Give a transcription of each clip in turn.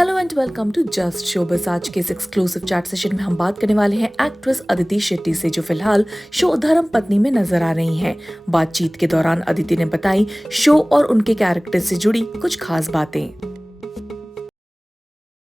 Hello and welcome to just show. बस आज के इस एक्सक्लूसिव चैट सेशन में हम बात करने वाले हैं एक्ट्रेस अदिति शेट्टी से, जो फिलहाल शो धर्म पत्नी में नजर आ रही हैं। बातचीत के दौरान अदिति ने बताई शो और उनके कैरेक्टर से जुड़ी कुछ खास बातें।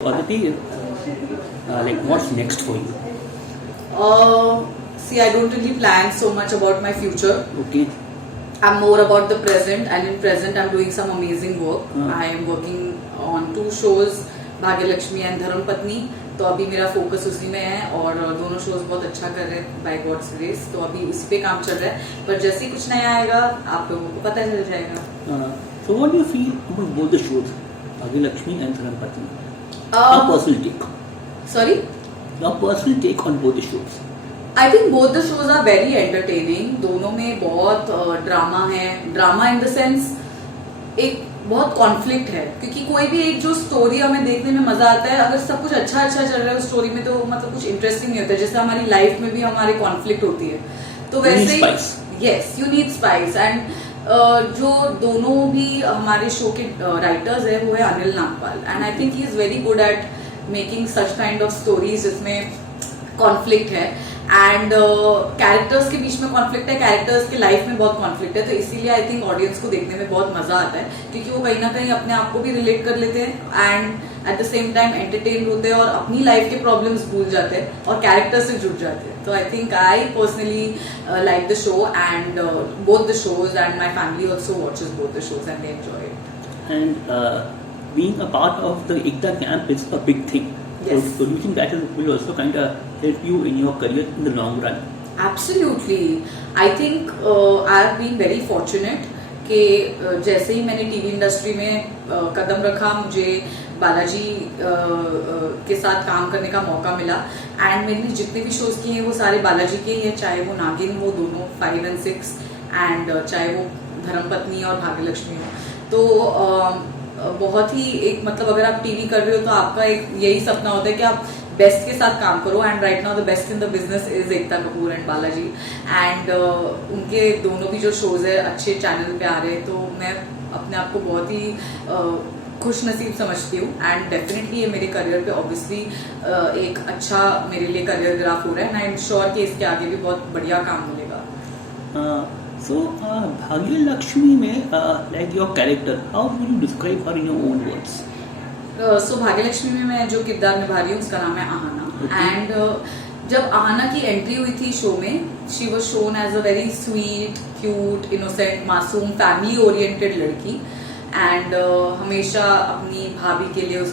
Aditi, like what's next for you? See, I don't really plan so much about my future. Okay. I'm more about the present, and in present I'm doing some amazing work. I am working on 2 shows, Bhagyalakshmi and धर्म पत्नी। तो अभी मेरा focus उसी में है और दोनों शोज बहुत अच्छा कर रहे हैं बाय गॉड्स ग्रेस। तो अभी उसी पे काम चल रहा है, पर जैसे ही कुछ नया आएगा आप लोगों को पता चल जाएगा। So what do you feel about both the shows, Bhagyalakshmi and धर्म पत्नी? Your personal take. Sorry? Your personal take on both the shows. I think both the shows are very entertaining. दोनों में बहुत ड्रामा है, ड्रामा इन द सेंस एक बहुत conflict है, क्योंकि कोई भी एक जो स्टोरी हमें देखने में मजा आता है, अगर सब कुछ अच्छा अच्छा चल रहा है उस स्टोरी में तो मतलब कुछ इंटरेस्टिंग नहीं होता है। जैसे हमारी लाइफ में भी हमारे कॉन्फ्लिक्ट होती है, तो वैसे yes you need spice. And जो दोनों भी हमारे शो के राइटर्स है वो है Anil Nagpal, and I think he is very good at making such kind of stories जिसमें कॉन्फ्लिक्ट है एंड कैरेक्टर्स के बीच में कॉन्फ्लिक्ट है, कैरेक्टर्स के लाइफ में बहुत कॉन्फ्लिक्ट है। तो इसीलिए आई थिंक ऑडियंस को देखने में बहुत मजा आता है, क्योंकि वो कहीं ना कहीं अपने आप को भी रिलेट कर लेते हैं and at the same time entertain होते हैं और अपनी लाइफ के प्रॉब्लम्स भूल जाते हैं और कैरेक्टर से जुड़ जाते हैं। तो I think I personally like the show and both the shows, and my family also watches both the shows and they enjoy it. And being a part of the Ekta camp is a big thing. Yes. So do you think that will also kind of help you in your career in the long run? Absolutely. I think I have been very fortunate कि जैसे ही मैंने TV industry में कदम रखा, मुझे बालाजी के साथ काम करने का मौका मिला एंड मैंने जितने भी शोज किए हैं वो सारे बालाजी के ही हैं, चाहे वो नागिन हो दोनों 5 and 6 एंड चाहे वो धर्म पत्नी और भाग्यलक्ष्मी हो। तो बहुत ही एक मतलब अगर आप टीवी कर रहे हो तो आपका एक यही सपना होता है कि आप बेस्ट के साथ काम करो, and right now the best in the business is Ekta Kapoor and Balaji, and उनके दोनों भी जो शोज है अच्छे चैनल पे आ रहे हैं। तो मैं अपने आप को बहुत ही खुश नसीब समझती हूँ एंड डेफिनेटली ये मेरे करियर पे ऑब्वियसली एक अच्छा मेरे लिए करियर ग्राफ हो रहा है, एंड आई एम श्योर कि इसके आगे भी बहुत बढ़िया काम मिलेगा। So भाग्यलक्ष्मी में like your character, how would you describe her in your own words? सो भाग्यलक्ष्मी में मैं जो किरदार निभा रही हूँ उसका नाम है आहाना, एंड जब आहाना की एंट्री हुई थी शो में, she was shown as a very sweet, cute, innocent, मासूम, फैमिली ओरिएंटेड लड़की, एंड हमेशा अपनी भाभी के लिए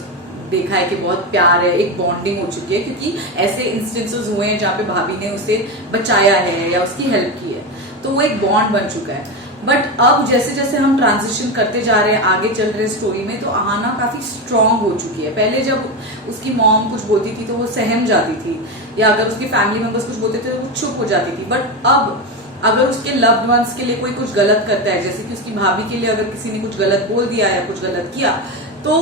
देखा है कि बहुत प्यार है, एक बॉन्डिंग हो चुकी है, क्योंकि ऐसे इंस्टेंसेस हुए हैं जहाँ पे भाभी ने उसे बचाया है या उसकी हेल्प की है, तो वो एक बॉन्ड बन चुका है। बट अब जैसे जैसे हम ट्रांजिशन करते जा रहे हैं, आगे चल रहे हैं स्टोरी में, तो आहाना काफी स्ट्रांग हो चुकी है। पहले जब उसकी मॉम कुछ बोलती थी तो वो सहम जाती थी, या अगर उसकी फैमिली मेंबर्स कुछ बोलते थे तो वो चुप हो जाती थी। बट अब अगर उसके लव्ड वंस के लिए कोई कुछ गलत करता है, जैसे कि उसकी भाभी के लिए अगर किसी ने कुछ गलत बोल दिया या कुछ गलत किया, तो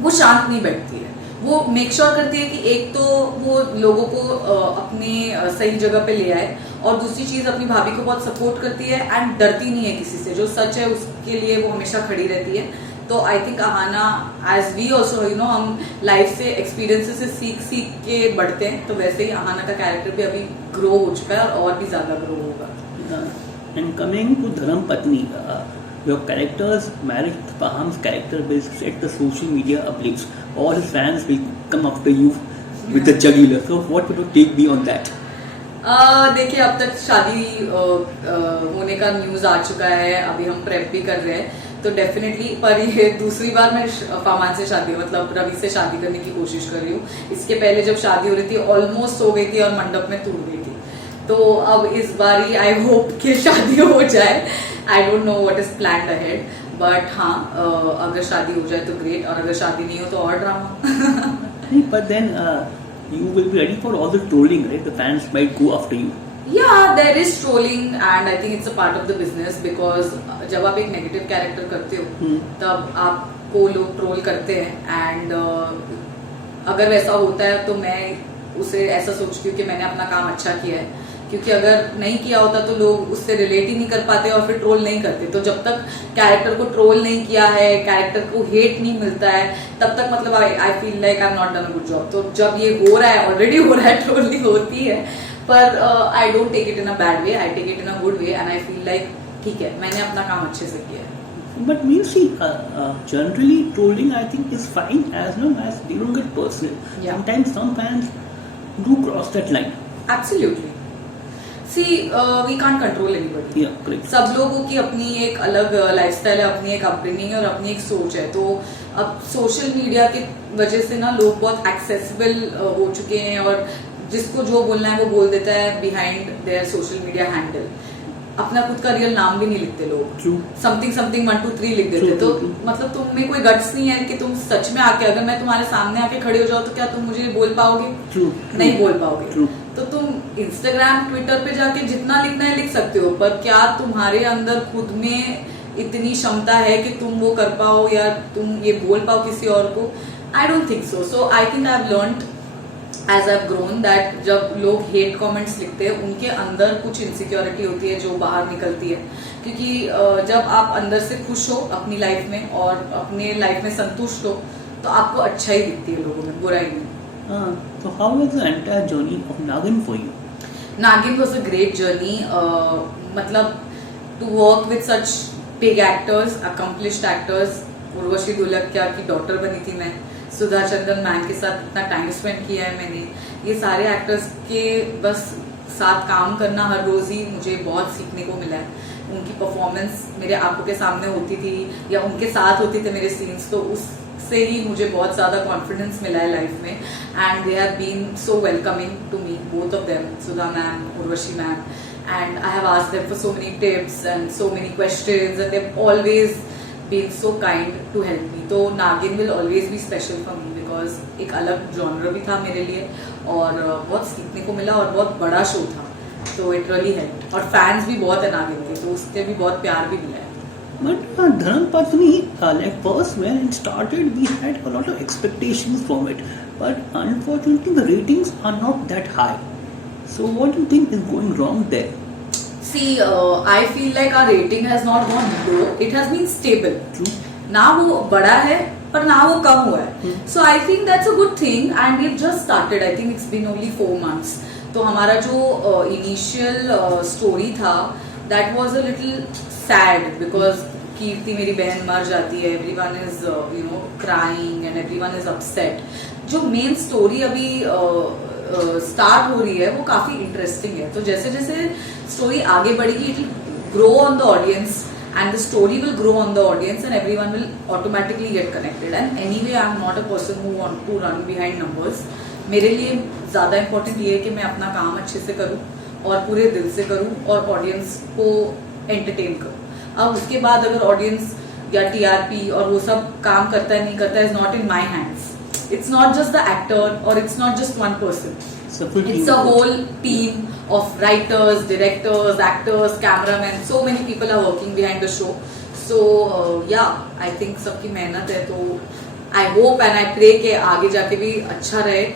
वो शांत नहीं बैठती है। वो मेक श्योर करती है कि एक तो वो लोगों को अपने सही जगह पे ले आए, और दूसरी चीज अपनी भाभी को बहुत सपोर्ट करती है एंड डरती नहीं है किसी से। जो सच है उसके लिए वो हमेशा खड़ी रहती है। तो I think Aahana, as we also you know, हम लाइफ से एक्सपीरियंसेस से सीख सीख के बढ़ते हैं, तो वैसे ही आहाना का कैरेक्टर भी अभी ग्रो हो चुका है और भी ज्यादा ग्रो होगा। And coming to धर्म पत्नी, your character's marriage with Faham's character will set the social media ablaze. All his fans will come after you with the jugular. So what would you take be on that? देखिए, अब तक शादी होने का news आ चुका है, अभी हम प्रेप भी कर रहे हैं, तो डेफिनेटली, पर ये दूसरी बार मैं फरमान से शादी, मतलब रवि से शादी करने की कोशिश कर रही हूँ। इसके पहले जब शादी हो रही थी ऑलमोस्ट हो गई थी और मंडप में टूट गई थी, तो अब इस बारी आई होप कि शादी हो जाए। I don't know what is planned ahead, but हाँ, अगर शादी हो जाए तो ग्रेट, और अगर शादी नहीं हो तो और drama. But then you will be ready for all the trolling, right? The fans might go after you. Yeah, there is trolling and I think it's a part of the business, because जब आप एक negative character करते हो तब आपको लोग troll करते हैं, एंड अगर वैसा होता है तो मैं उसे ऐसा सोचती हूँ कि मैंने अपना काम अच्छा किया है, क्योंकि अगर नहीं किया होता तो लोग उससे रिलेट ही नहीं कर पाते और फिर ट्रोल नहीं करते। तो जब तक कैरेक्टर को ट्रोल नहीं किया है, कैरेक्टर को हेट नहीं मिलता है, तब तक मतलब आई feel like I am not done a good job. तो जब ये हो रहा है, ऑलरेडी हो रहा है, ट्रोलिंग होती है, पर I don't take it in a bad way, I take it in a good way and I feel like ठीक है, मैंने अपना काम अच्छे से किया है। But means see, generally trolling I think is fine as long as they don't get personal. Yeah. Sometimes some fans do cross that line. Absolutely. See, we can't control anybody. Yeah, correct. सब लोगों की अपनी एक अलग lifestyle है, अपनी एक upbringing है और अपनी एक सोच है। तो अब सोशल मीडिया की वजह से ना लोग बहुत एक्सेसिबल हो चुके हैं और जिसको जो बोलना है वो बोल देता है behind their social media handle. अपना खुद का रियल नाम भी नहीं लिखते लोग, समथिंग समथिंग 1 2 3 लिख देते। तो मतलब तुम में कोई गट्स नहीं है कि तुम सच में आके, अगर मैं तुम्हारे सामने आके खड़े हो जाओ तो क्या तुम मुझे बोल पाओगे? नहीं बोल पाओगे। तो तुम इंस्टाग्राम ट्विटर पे जाके जितना लिखना है लिख सकते हो, पर क्या तुम्हारे अंदर खुद में इतनी क्षमता है कि तुम वो कर पाओ या तुम ये बोल पाओ किसी और को? I don't think so. So I think I have learned as I have grown that जब लोग हेट कमेंट्स लिखते हैं उनके अंदर कुछ इनसिक्योरिटी होती है जो बाहर निकलती है। क्योंकि जब आप अंदर से खुश हो अपनी लाइफ में और अपने लाइफ में संतुष्ट हो तो आपको अच्छा ही दिखती है लोगों में, बुरा ही नहीं। So how was the entire journey of Nagin for you? Nagin was a great journey. मतलब to work with such big actors, accomplished actors. Urvashi Dholakia की डॉटर बनी थी मैं, सुधा चंद्रन मैम के साथ इतना टाइम स्पेंड किया है मैंने। ये सारे एक्टर्स के बस साथ काम करना हर रोज ही मुझे बहुत सीखने को मिला है। उनकी परफॉर्मेंस मेरे आंखों के सामने होती थी या उनके साथ होते थे मेरे सीन्स, तो उससे ही मुझे बहुत ज्यादा कॉन्फिडेंस मिला है लाइफ में। And they have been so welcoming to me, both of them, Sudha ma'am, Urvashi ma'am, and I have asked them for so many tips and so many questions and they have always been so kind to help me. तो Naagin will always be special for me because एक अलग genre भी था मेरे लिए और बहुत सीखने को मिला और बहुत बड़ा शो था, तो इट रियली हेल्प्ड। और फैंस भी बहुत है नागिन के, तो उसके भी बहुत प्यार भी मिला है। But Dharam Patni, like first when it started, we had a lot of expectations from it, but unfortunately the ratings are not that high. So what do you think is going wrong there? See, I feel like our rating has not gone low, it has been stable. True. ना वो बड़ा है पर ना वो कम हुआ है। So I think that's a good thing and we've just started. I think it's been only 4 months. तो हमारा जो इनिशियल स्टोरी था that was a little sad because कीर्ति मेरी बहन मर जाती है, everyone is crying and everyone is upset. जो मेन स्टोरी अभी स्टार्ट हो रही है वो काफी इंटरेस्टिंग है। तो जैसे जैसे स्टोरी आगे बढ़ेगी it will grow on the audience and the story will grow on the audience and everyone will automatically get connected. And anyway I am not a person who want to run behind numbers. मेरे लिए ज्यादा important ये है कि मैं अपना काम अच्छे से करूं और पूरे दिल से करूं और ऑडियंस को एंटरटेन करूं। अब उसके बाद अगर ऑडियंस या टीआरपी और वो सब काम करता है नहीं करता है is not in my hands. It's not just the actor और it's not just one person, it's a whole team of writers, directors, actors, cameramen. So many people are working behind the show. So yeah, I think सबकी मेहनत है। तो I hope and I pray कि आगे जाके भी अच्छा रहे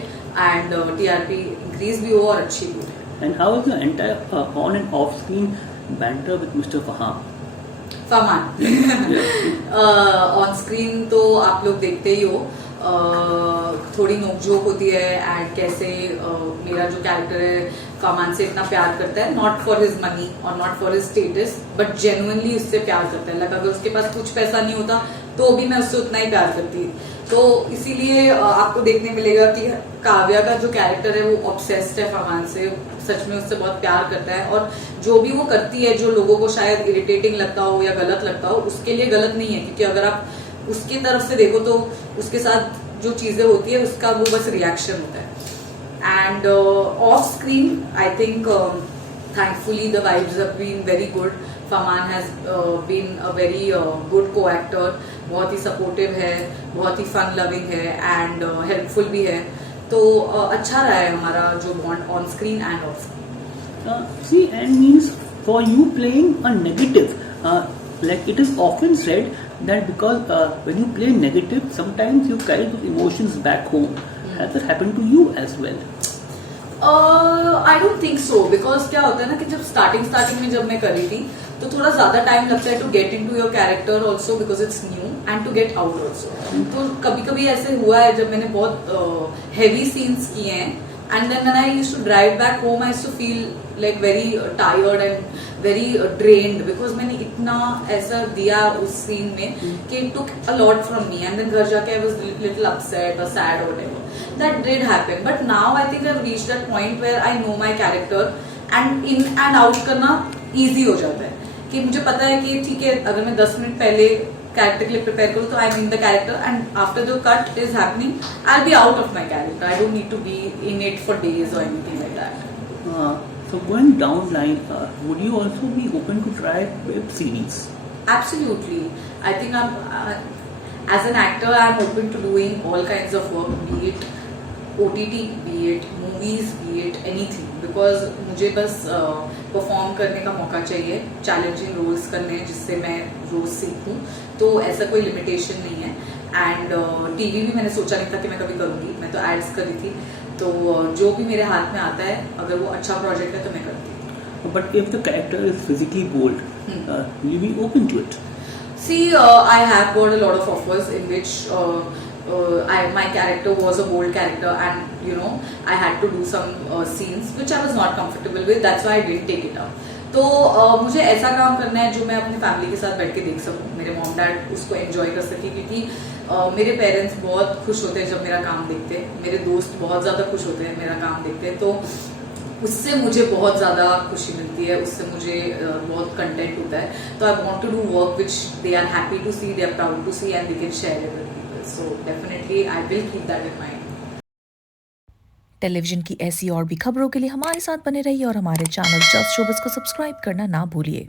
and TRP increase भी हो और अच्छी भी हो। And how is the entire on and off screen banter with Mr. Faham? Farman on screen तो आप लोग देखते ही हो, थोड़ी नोकझोंक होती है एंड कैसे मेरा जो कैरेक्टर है फरमान से इतना प्यार करता है, नॉट फॉर हिज मनी और not for his status but genuinely उससे प्यार करता है। लाइक अगर उसके पास कुछ पैसा नहीं होता तो भी मैं उससे उतना ही प्यार करती। तो इसीलिए आपको देखने मिलेगा कि काव्या का जो कैरेक्टर है वो ऑब्सेस्ड है फरमान से, सच में उससे बहुत प्यार करता है और जो भी वो करती है जो लोगों को शायद इरिटेटिंग लगता हो या गलत लगता हो उसके लिए गलत नहीं है, क्योंकि अगर आप उसकी तरफ से देखो तो उसके साथ जो चीजें होती है उसका वो बस रिएक्शन होता है। And off screen I think thankfully the vibes have been very good. Farman has been a very good co actor, बहुत ही सपोर्टिव है, बहुत ही फन लविंग है एंड हेल्पफुल भी है। तो अच्छा रहा है हमारा जो bond on screen and off screen. See, and means for you playing a negative, like it is often said that because when you play negative, sometimes you carry those emotions back home. Has that happened to you as well? I don't think so, because क्या होता है ना कि जब starting में जब मैं करी थी तो थोड़ा ज्यादा टाइम लगता है to get in to your character also, because it's new and to get out also. तो कभी कभी ऐसे हुआ है जब मैंने बहुत हैवी सीन्स किए हैं, and then when I used to drive back home I used to feel like very tired and very drained, because मैंने इतना ऐसा दिया उस सीन में कि it took a lot from me, and then घर जाके आई वाज लिटिल अपसेट और सैड और whatever. That did happen, but now I think I've reached that point where I know my character and in and out करना easy हो जाता है, कि मुझे पता है कि ठीक है अगर मैं 10 मिनट पहले कैरेक्टर के लिए प्रिपेयर करूँ तो I am in the character, and after the cut is happening I be out of my character, I don't need to be in it for days और anything like that. So going down line, would you also be open to try web series? Absolutely. I think as an actor, I'm open to doing all kinds of work, be it OTT, be it movies, be it anything. Because मुझे बस perform करने का मौका चाहिए, challenging roles करने हैं जिससे मैं रोज सीखूं, तो ऐसा कोई लिमिटेशन नहीं है। एंड टीवी भी मैंने सोचा नहीं था कि मैं कभी करूंगी, मैं तो एड्स करी थी, तो जो भी मेरे हाथ में आता है अगर वो अच्छा प्रोजेक्ट है तो मैं करती हूँ। But if the character is physically bold, will you be open to it? See, I have got a lot of offers in which my character was a bold character, and you know I had to do some scenes which I was not comfortable with. That's why I didn't take it up. तो मुझे ऐसा काम करना है जो मैं अपनी family के साथ बैठ के देख सकूं, मेरे मॉम डैड उसको एंजॉय कर सके, क्योंकि मेरे पेरेंट्स बहुत खुश होते हैं जब मेरा काम देखते हैं, मेरे दोस्त बहुत ज़्यादा खुश होते हैं मेरा काम देखते हैं, तो उससे मुझे बहुत ज़्यादा खुशी मिलती है, उससे मुझे बहुत कंटेंट होता है। तो I want to do work which they are happy to see, they are proud to see, and they can share it with people, so definitely I will keep that in mind. Television की ऐसी और भी खबरों के लिए हमारे साथ बने रहिए और हमारे चैनल जस्ट शोबिज़ को सब्सक्राइब करना ना भूलिए।